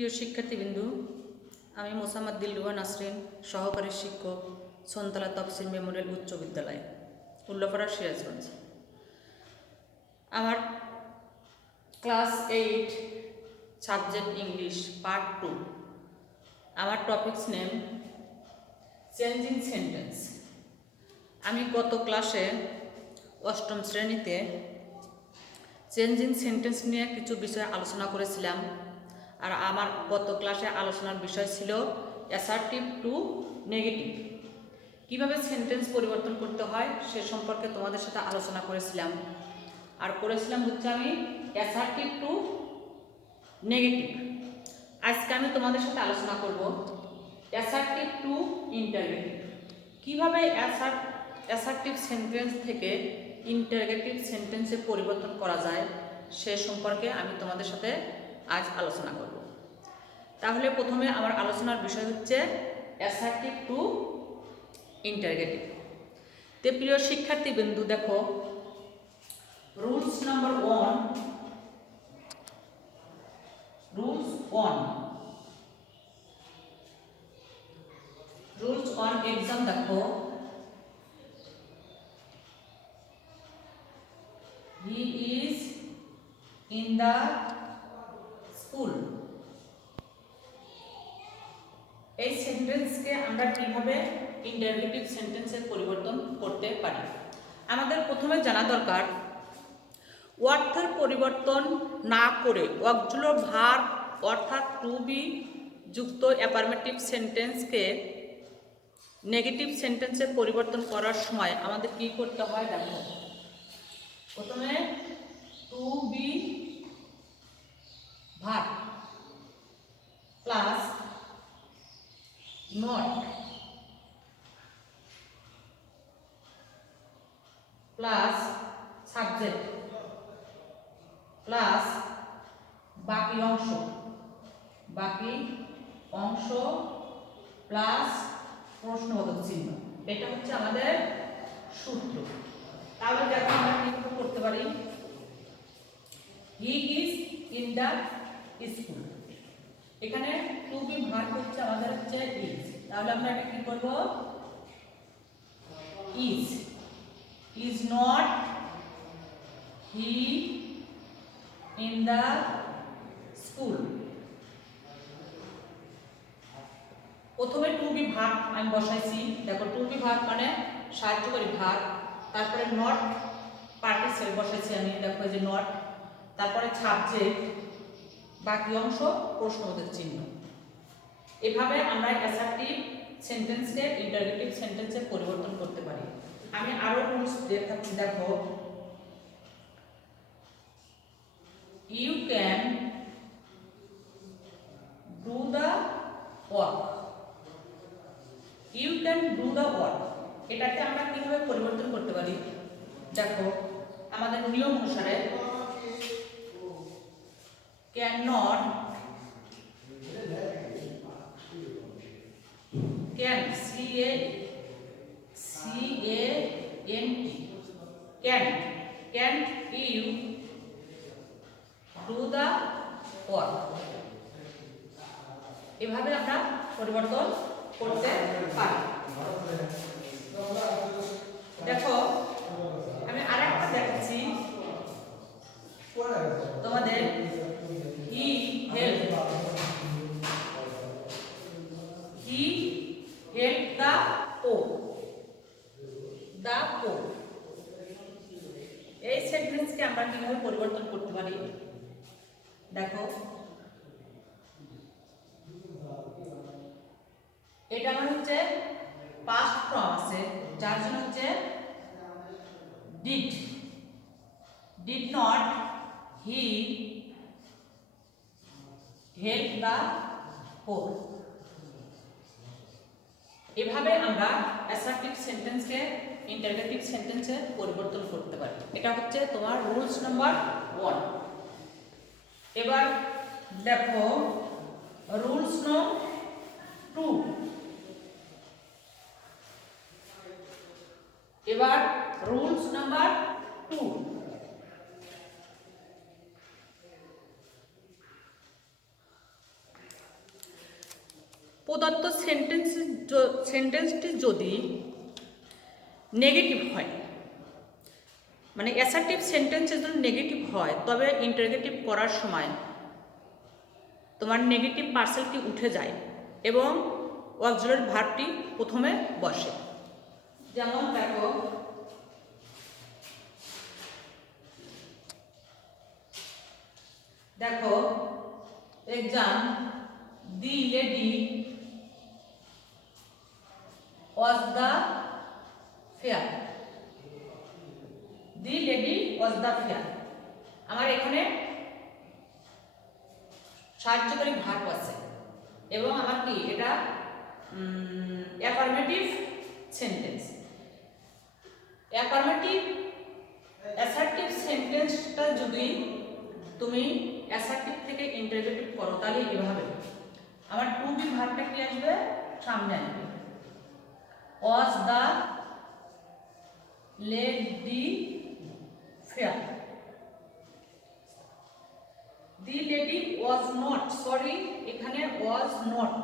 প্রিয় শিক্ষার্থীবৃন্দু, আমি মোসাম্মদ দিলরুবা নাসরিন, সহকারী শিক্ষক, সন্তলা তফসিল মেমোরিয়াল উচ্চ বিদ্যালয়, উল্লাপাড়া, সিরাজগঞ্জ। আমার ক্লাস 8 সাবজেক্ট ইংলিশ পার্ট 2। আমার টপিকস নেম চেঞ্জিং সেন্টেন্স। আমি গত ক্লাসে 8ম শ্রেণীতে চেঞ্জিং সেন্টেন্স নিয়ে কিছু বিষয় আলোচনা করেছিলাম। আর আমার গত ক্লাসে আলোচনার বিষয় ছিল অ্যাসার্টিভ টু নেগেটিভ। কিভাবে সেন্টেন্স পরিবর্তন করতে হয় সে সম্পর্কে তোমাদের সাথে আলোচনা করেছিলাম। আর করেছিলাম হচ্ছে আমি অ্যাসার্টিভ টু নেগেটিভ। আজকে আমি তোমাদের সাথে আলোচনা করব অ্যাসার্টিভ টু ইন্টারগেটিভ। কিভাবে অ্যাসার্টিভ সেন্টেন্স থেকে ইন্টারগেটিভ সেন্টেন্সে পরিবর্তন করা যায় সে সম্পর্কে আমি তোমাদের সাথে আজ আলোচনা করব। তাহলে প্রথমে আমার আলোচনার বিষয় হচ্ছে অ্যাসার্টিভ টু ইন্টারগেটিভ। তে প্রিয় শিক্ষার্থীবৃন্দু, দেখো rules number 1। Rules on exam দেখো, he is in the school। এই সেন্টেন্সকে আমরা কিভাবে ইন্টারগেটিভ সেন্টেন্সে পরিবর্তন করতে পারি। আমাদের প্রথমে জানা দরকার অর্থের পরিবর্তন না করে অক্সিলারি ভার্ব অর্থাৎ টু বি যুক্ত অ্যাফার্মেটিভ সেন্টেন্সকে নেগেটিভ সেন্টেন্সে পরিবর্তন করার সময় আমাদের কি করতে হয় দেখো। প্রথমে to be verb plus not plus subject plus বাকি অংশ প্লাস প্রশ্নবোধক চিহ্ন। এটা হচ্ছে আমাদের সূত্র। তাহলে দেখো আমরা কি করতে পারি। He is in the school, এখানে টু বি ভার্ব হচ্ছে আমাদের হচ্ছে ইজ। তাহলে আমরা এটা কি করব, is not he in the school. প্রথমে টু বি ভার্ব আমি বসাইছি। দেখো টু বি ভার্ব মানে সাহায্যকারী ভার্ব, তারপরে নট পার্টিসিপেল বসাইছি আমি, দেখো যে নট, তারপরে সাবজেক্ট, বাকি অংশ প্রশ্নবোধক চিহ্ন। এভাবে আমরা অ্যাসার্টিভ সেন্টেন্সকে ইন্টারগেটিভ সেন্টেন্সে পরিবর্তন করতে পারি। আমি আরো রুলস দেখাচ্ছি, দেখো you can do the work. You can do the work, এটাকে আমরা কিভাবে পরিবর্তন করতে পারি। দেখো আমাদের নিয়ম অনুসারে can not, can can you do the work. এভাবে আমরা পরিবর্তন করতে পারি। দেখো আমি আরেকটা দেখাচ্ছি তোমাদের, হি হেল্প দ্য পোর। এই সেন্টেন্সকে আমরা কিভাবে পরিবর্তন করতে পারি। দেখো এটা আমার হচ্ছে পাস্ট ফর্ম আছে, যার জন্য হচ্ছে did not he help the poor. এভাবে আমরা অ্যাসার্টিভ সেন্টেন্সকে ইন্টারগেটিভ সেন্টেন্সে পরিবর্তন করতে পারি। এটা হচ্ছে তোমার রুলস নাম্বার 1। এবার দেখো রুলস নাম্বার 2। এবার রুলস নাম্বার 2। সেন্টেন্সটি যদি নেগেটিভ হয়, মানে অ্যাসার্টিভ সেন্টেন্সে যদি নেগেটিভ হয়, তবে ইন্টারোগেটিভ করার সময় তোমার নেগেটিভ পার্সেলটি উঠে যায় এবং অক্সিলারি ভার্বটি প্রথমে বসে। যেমন দেখো exam, the lady was the fair. The lady was the fair, আমার এখানে সাহায্যকারী ভার্ব আছে এবং আমার কি এটা অ্যাফার্মেটিভ সেন্টেন্স। অ্যাসার্টিভ সেন্টেন্সটা যদি তুমি অ্যাসার্টিভ থেকে ইন্টারোগেটিভ করো, তাহলে এভাবে আমার টু বি ভার্বটা কি আসবে, সামনে আসবে। Was the lady fair. The lady was not, sorry এখানে was not,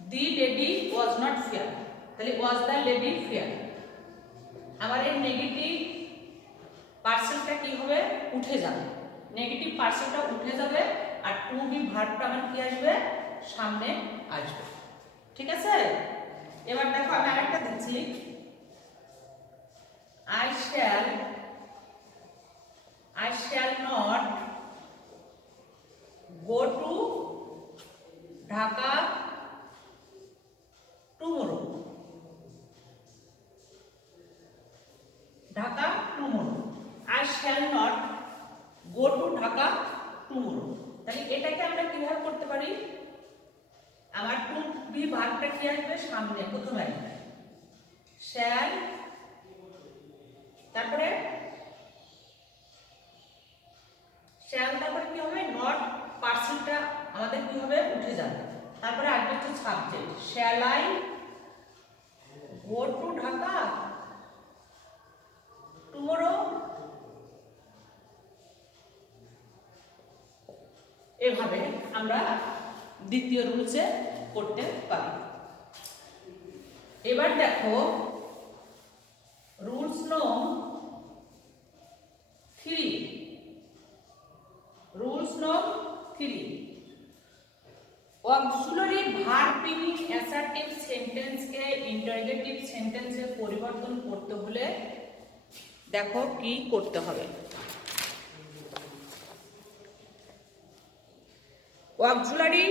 the lady was not fair, তাহলে ওয়াজ দ্য লেডি ফেয়ার। আমার এই নেগেটিভ পার্সেলটা কি হবে, উঠে যাবে, নেগেটিভ পার্সেলটা উঠে যাবে আর টু বি ভার্বটা আমার কি আসবে, সামনে আসবে। ঠিক আছে, এবার দেখো আমি আরেকটা দিচ্ছি, I shall not go to Dhaka tomorrow. Dhaka tomorrow. I shall not go to Dhaka tomorrow. তাহলে এটাকে আমরা কিভাবে করতে পারি, আমার টু বি ভার্বটা কি আসবে, সামনে প্রথমে আসবে shall, তারপরে শ্যাল, তারপরে কি হবে, নট পার্সেন্টটা আমাদের কি হবে, উঠে যাবে। তারপরে আসবে হচ্ছে subject, shall I go to Dhaka tomorrow. এভাবে আমরা দ্বিতীয় রুলসে করতে পারি। এবার দেখো রুলস নং 3। রুলস নং 3, অক্সিলারি ভার্ব বিগিং অ্যাসার্টিভ সেন্টেন্সকে ইন্টারোগেটিভ সেন্টেন্সে পরিবর্তন করতে হলে দেখো কি করতে হবে। অক্সিলারি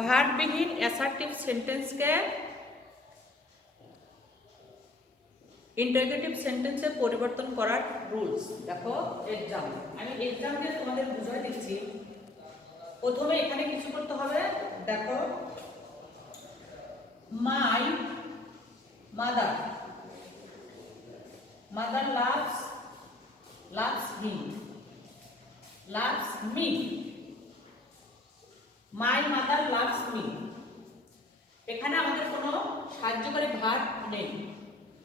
ভার্ব বিগিং অ্যাসার্টিভ সেন্টেন্সকে ইন্টারোগেটিভ সেন্টেন্সে পরিবর্তন করার রুলস দেখো। এক্সাম, আমি এক্সাম দিয়ে তোমাদের বুঝিয়ে দিচ্ছি। প্রথমে এখানে কিছু করতে হবে, দেখো my mother loves me, my mother loves me। এখানে আমাদের কোনো সাহায্যকারী ভার্ব নেই,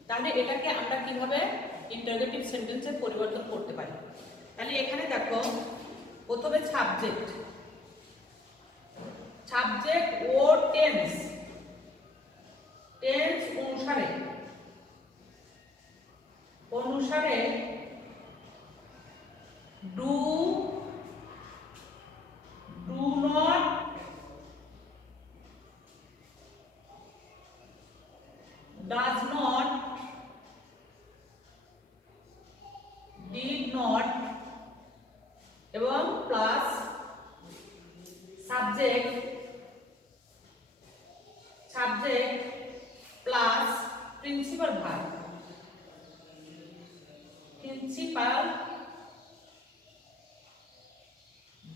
তাহলে এটাকে আমরা কিভাবে ইন্টারোগেটিভ সেন্টেন্সে পরিবর্তন করতে পারি। তাহলে এখানে দেখো প্রথমে সাবজেক্ট ও টেন্স অনুসারে do not, does not, did not এবং plus subject plus principal verb,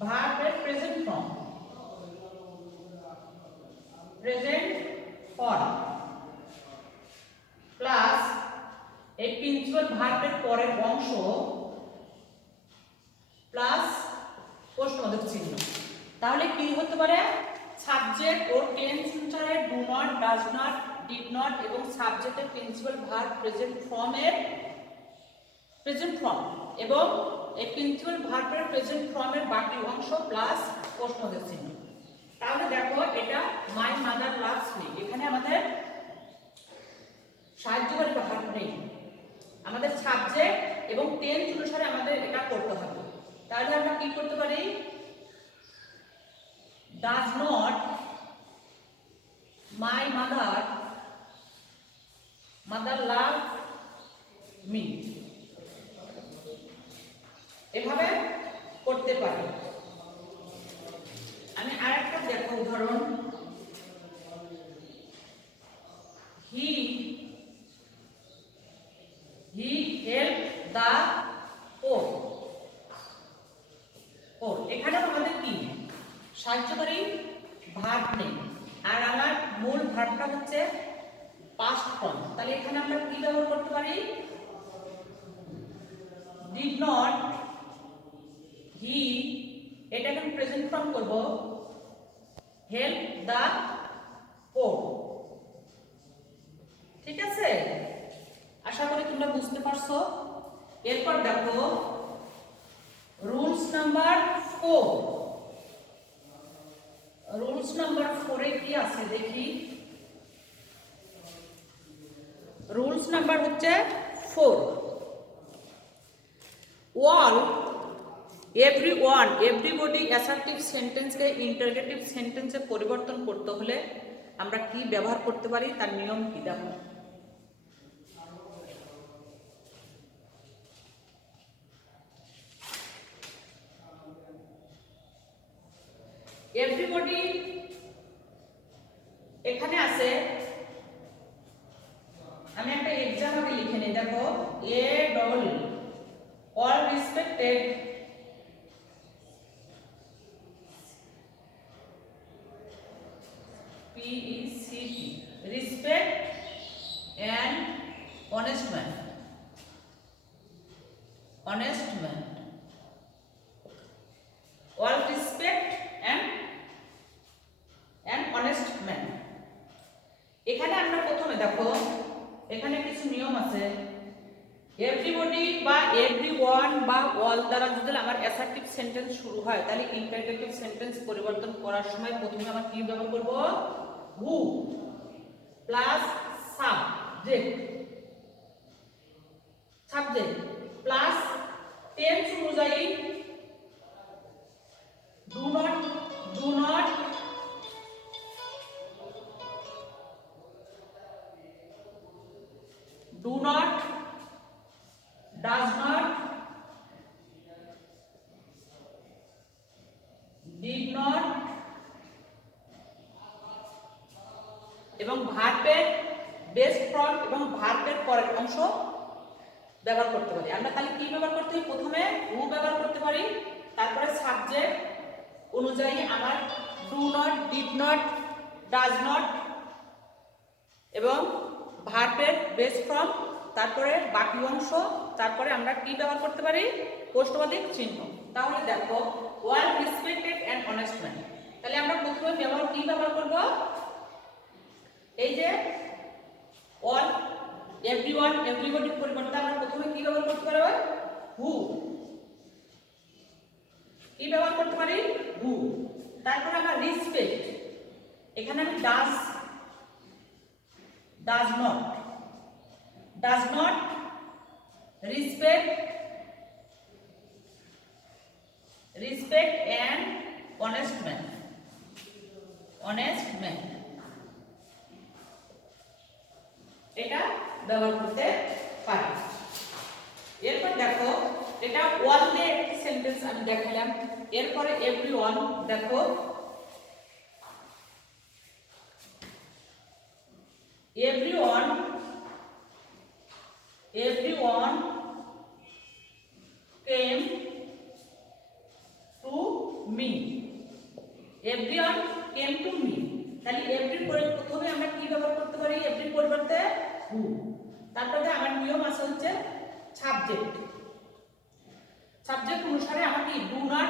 ভার্বের প্রেজেন্ট ফর্ম প্লাস এই প্রিন্সিপাল ভার্বের পরের অংশ প্লাস প্রশ্নবোধক চিহ্ন। তাহলে কি হতে পারে, সাবজেক্ট ও টেন্স অনুসারে do not, does not, did not এবং সাবজেক্টের প্রিন্সিপাল ভার্ব প্রেজেন্ট ফর্ম এবং এই প্রিন্সিপাল ভার্বের প্রেজেন্ট ফর্মের বাকি অংশ প্লাস প্রশ্নবোধক চিহ্ন। তাহলে দেখো এটা মাই মাদার লাভস মি, এখানে আমাদের সাহায্যকারী ভার্ব নেই, আমাদের সাবজেক্ট এবং টেন্স অনুসারে আমাদের এটা করতে হবে। তাহলে আমরা কি করতে পারি, does not my mother love me, এভাবে করতে পারি। আমি আরেকটা দেখো উদাহরণ, হি হেল্প দা পোর। এখানে আমাদের কি সাহায্যকারী ভার্ব নেই, আর আমার মূল ভার্বটা হচ্ছে পাস্ট ফর্ম। তাহলে এখানে আমরা কি ব্যবহার করতে পারি, ডিড নট হি, এটা এখন প্রেজেন্ট ফর্ম করব, হেল্প দা পোর। ঠিক আছে, আশা করি তোমরা বুঝতে পারছো। এরপর দেখো রুলস নাম্বার 4। রুলস নাম্বার 4 এ কি আছে দেখি। রুলস নাম্বার হচ্ছে 4। অল, এভরিওয়ান, এভরিবডি অ্যাসার্টিভ সেন্টেন্সকে ইন্টারগেটিভ সেন্টেন্সে পরিবর্তন করতে হলে আমরা কি ব্যবহার করতে পারি, তার নিয়ম কি দেখো। এভরিবডি এখানে আছে, আমি একটা এক্সাম্পল লিখে নিই, দেখো এ double all respected PECT, respect and honest man, honest man, all respect and honest man। এখানে আমরা প্রথমে দেখো এখানে কিছু নিয়ম আছে। এভরিবডি বা এভরিওয়ান বা অল দ্বারা যদি আমার অ্যাসার্টিভ সেন্টেন্স শুরু হয়, তাহলে ইন্টারগেটিভ সেন্টেন্স পরিবর্তন করার সময় প্রথমে আমরা কি ব্যবহার করব, who plus subject plus tense অনুযায়ী do not does not, did not, এবং ভার্বের বেস ফর্ম এবং ভার্বের পরের অংশ ব্যবহার করতে পারি। আমরা তাহলে কি ব্যবহার করতে পারি, প্রথমে হু ব্যবহার করতে পারি, তারপরে সাবজেক্ট অনুযায়ী আমার do not, did not, does not এবং ভার্বের বেস ফর্ম, তারপরে বাকি অংশ, তারপরে আমরা কি ব্যবহার করতে পারি, প্রশ্নবাচক চিহ্ন। তাহলে দেখো ওয়াল রেসপেক্টেড এন্ড অনেস্ট ম্যান, তাহলে আমরা প্রথমে কি ব্যবহার করব, এই যে অল, এভরিওয়ান, এভরিবডির পরিবর্তে আমরা প্রথমে কি ব্যবহার করতে পারি, হু, কি ব্যবহার করতে পারি, হু। তারপরে আমরা রেসপেক্ট, এখানে আমি does not respect and honest man, এটা ব্যবহার করতে পারি। এরপর দেখো এটা ওয়ান দিয়ে একটি সেন্টেন্স আমি দেখালাম। এরপরে এভরিওয়ান, দেখো everyone came to me, everyone came to me, তাহলে এভরি প্রথমে আমরা কি ব্যবহার করতে পারি, এভরি পরিবর্তে হু। তারপরে আমার নিয়ম আছে হচ্ছে সাবজেক্ট অনুসারে আমার কি do not,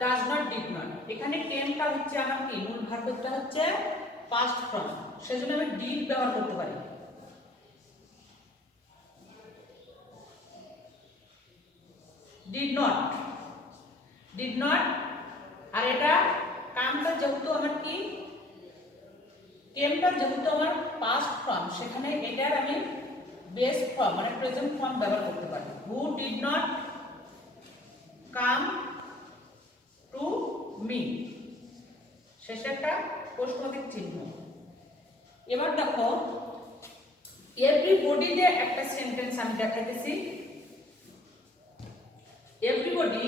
does not, did not. এখানে কেমটা হচ্ছে আমার কি মূল ভার্বটা হচ্ছে পাস্ট ফর্ম, সেজন্য আমি ডিড ব্যবহার করতে পারি। ডিড নট, আর এটা কামটা যেহেতু আমার কি কেমটা যেহেতু আমার পাস্ট ফর্ম, সেখানে এটার আমি বেস ফর্ম মানে প্রেজেন্ট ফর্ম ব্যবহার করতে পারি। Who did not come to me, শেষে একটা প্রশ্নবোধক চিহ্ন। এবার দেখো এভরিবডি দিয়ে একটা সেন্টেন্স আমি দেখাইতেছি। এভরিবডি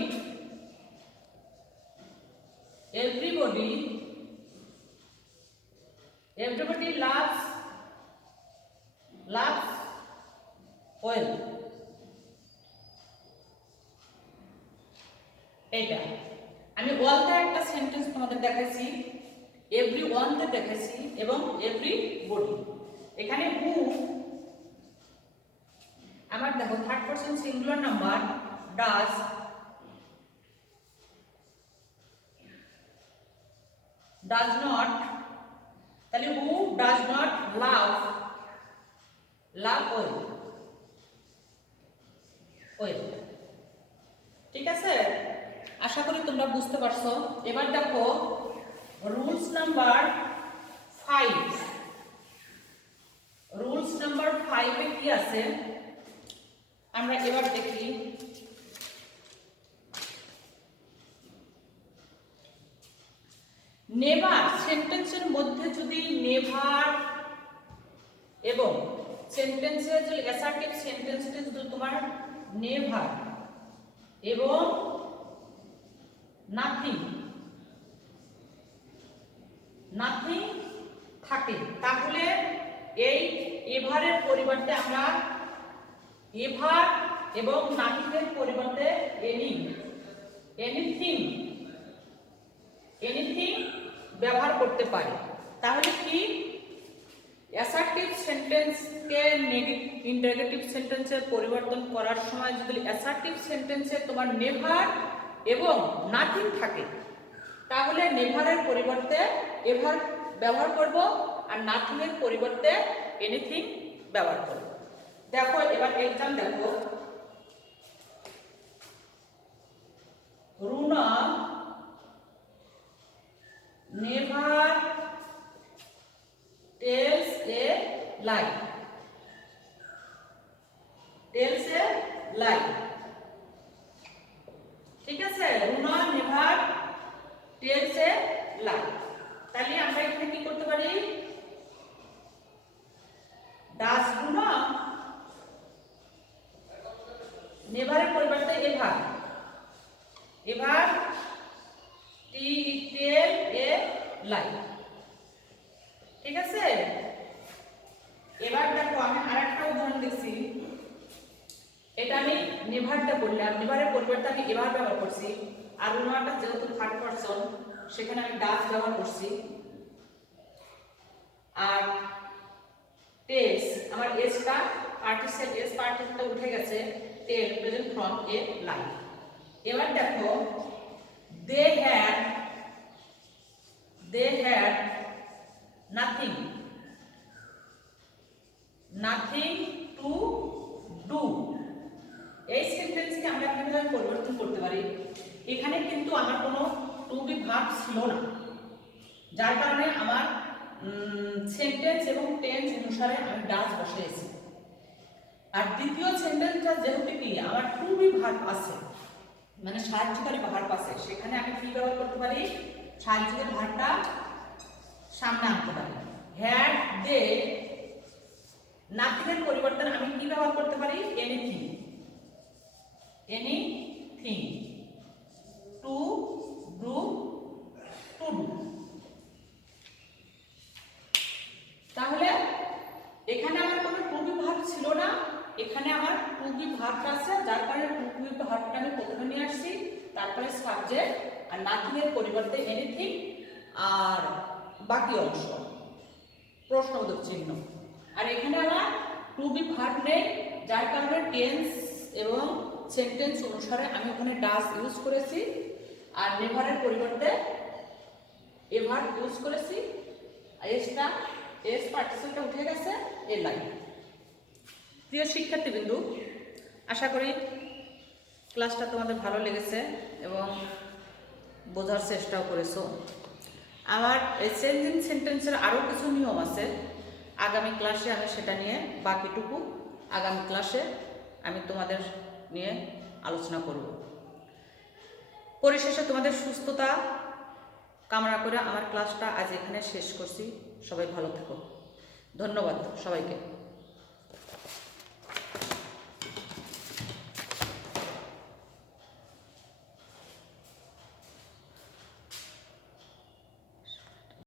loves oil, এটা আমি অলতে একটা সেন্টেন্স তোমাদের দেখাইছি, এভরিওয়ান তে দেখাইছি এবং এভরিবডি। এখানে হু আমার দেখো third person singular number, does not, তাহলে who does not love well. ঠিক আছে, আশা করি তোমরা বুঝতে পারছো। এবার দেখো রুলস নাম্বার 5, রুলস নাম্বার 5 এ কি আছে আমরা এবার দেখি। নেভার সেন্টেন্সের মধ্যে যদি নেভার এবং সেন্টেন্সের যদি অ্যাসার্টিভ সেন্টেন্সে যদি তোমার নেভার এবং নাথিং থাকে, তাহলে এই এভারের পরিবর্তে আমরা এভার এবং নাথিংয়ের পরিবর্তে এনিথিং ব্যবহার করতে পারি। তাহলে কি অ্যাসার্টিভ সেন্টেন্সকে ইন্টারোগেটিভ সেন্টেন্সে পরিবর্তন করার সময় যদি অ্যাসার্টিভ সেন্টেন্সে তোমার নেভার এবং নাথিং থাকে, তাহলে নেভারের পরিবর্তে এভার ব্যবহার করব আর নাথিং এর পরিবর্তে এনিথিং ব্যবহার করব। দেখো এবার एग्जाम দেখো, রুনা নেভার টেলস এ লাই, ঠিক আছে, রুনা নেভার টেলস এ লাই। তাহলে আমরা এখানে কি করতে পারি, ডাজ রুনা নেভারের পরিবর্তে এভার টেল এ লাই। ঠিক আছে, এবার দেখো আমি আরেকটা উদাহরণ দিচ্ছি। এটা আমি নেভারটা বললাম, নেভারের পরিবর্তে আমি এভার ব্যবহার করছি, আর রুনাটা যেহেতু থার্ড পারসন সেখানে আমি ডাজ ব্যবহার করছি। আর টেলস আমার এসটা পার্টিসিপেল উঠে গেছে, টেল প্রেজেন্ট ফর্ম এ লাই। এবার দেখো they had nothing to do. এই সেন্টেন্সকে আমরা কিভাবে পরিবর্তন করতে পারি, এখানে কিন্তু আমার কোনো টু বি ভার্ব ছিল না, যার কারণে আমার সেন্টেন্স এবং টেন্স অনুসারে আমি ডাজ বসিয়েছি। আর দ্বিতীয় সেন্টেন্সটা যেহেতু কি আমার টু বি ভার্ব আছে, মানে সাহায্যকারী ভার্ব আছে, সেখানে আমি কি ব্যবহার করতে পারি, সাহায্যকারী ভার্বটা সামনে আনতে পারি। হ্যাড দে নাথিং এর পরিবর্তে আমি কি ব্যবহার করতে পারি, এনিথিং টু ডু তাহলে এখানে আমার কোনো টু বি ভার্ব ছিল না, এখানে আমার টু বি ভার্ব আছে, যার কারণে টু বি ভার্বটা আমি প্রথমে নিয়ে আসছি, তারপরে সাবজেক্ট আর নাথিং এর পরিবর্তে এনিথিং, আর বাকি অংশ প্রশ্নবোধক চিহ্ন। আর এখানে আমার টু বি ভার্ব নেই, যার কারণে টেন্স এবং সেন্টেন্স অনুসারে আমি ওখানে ডাজ ইউজ করেছি, আর নেভারের পরিবর্তে এভার ইউজ করেছি। এস পার্টিসিপেলটা উঠে গেছে এ লাই। প্রিয় শিক্ষার্থীবৃন্দু, আশা করি ক্লাসটা তোমাদের ভালো লেগেছে এবং বোঝার চেষ্টাও করেছো। আমার এই চেঞ্জিং সেন্টেন্সের আরও কিছু নিয়ম আছে, আগামী ক্লাসে আমি সেটা নিয়ে বাকিটুকু আগামী ক্লাসে আমি তোমাদের নিয়ে আলোচনা করব। পরিশেষে তোমাদের সুস্থতা কামনা করে আমার ক্লাসটা আজ এখানে শেষ করছি। সবাই ভালো থেকো। ধন্যবাদ সবাইকে।